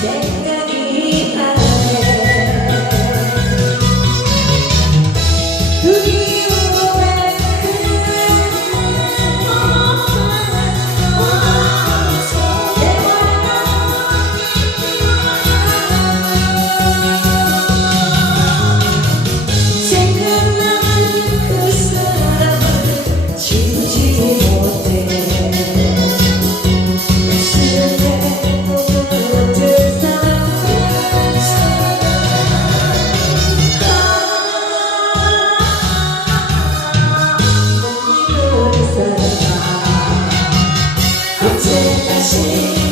생각이 나네 그게 dizer pra gente.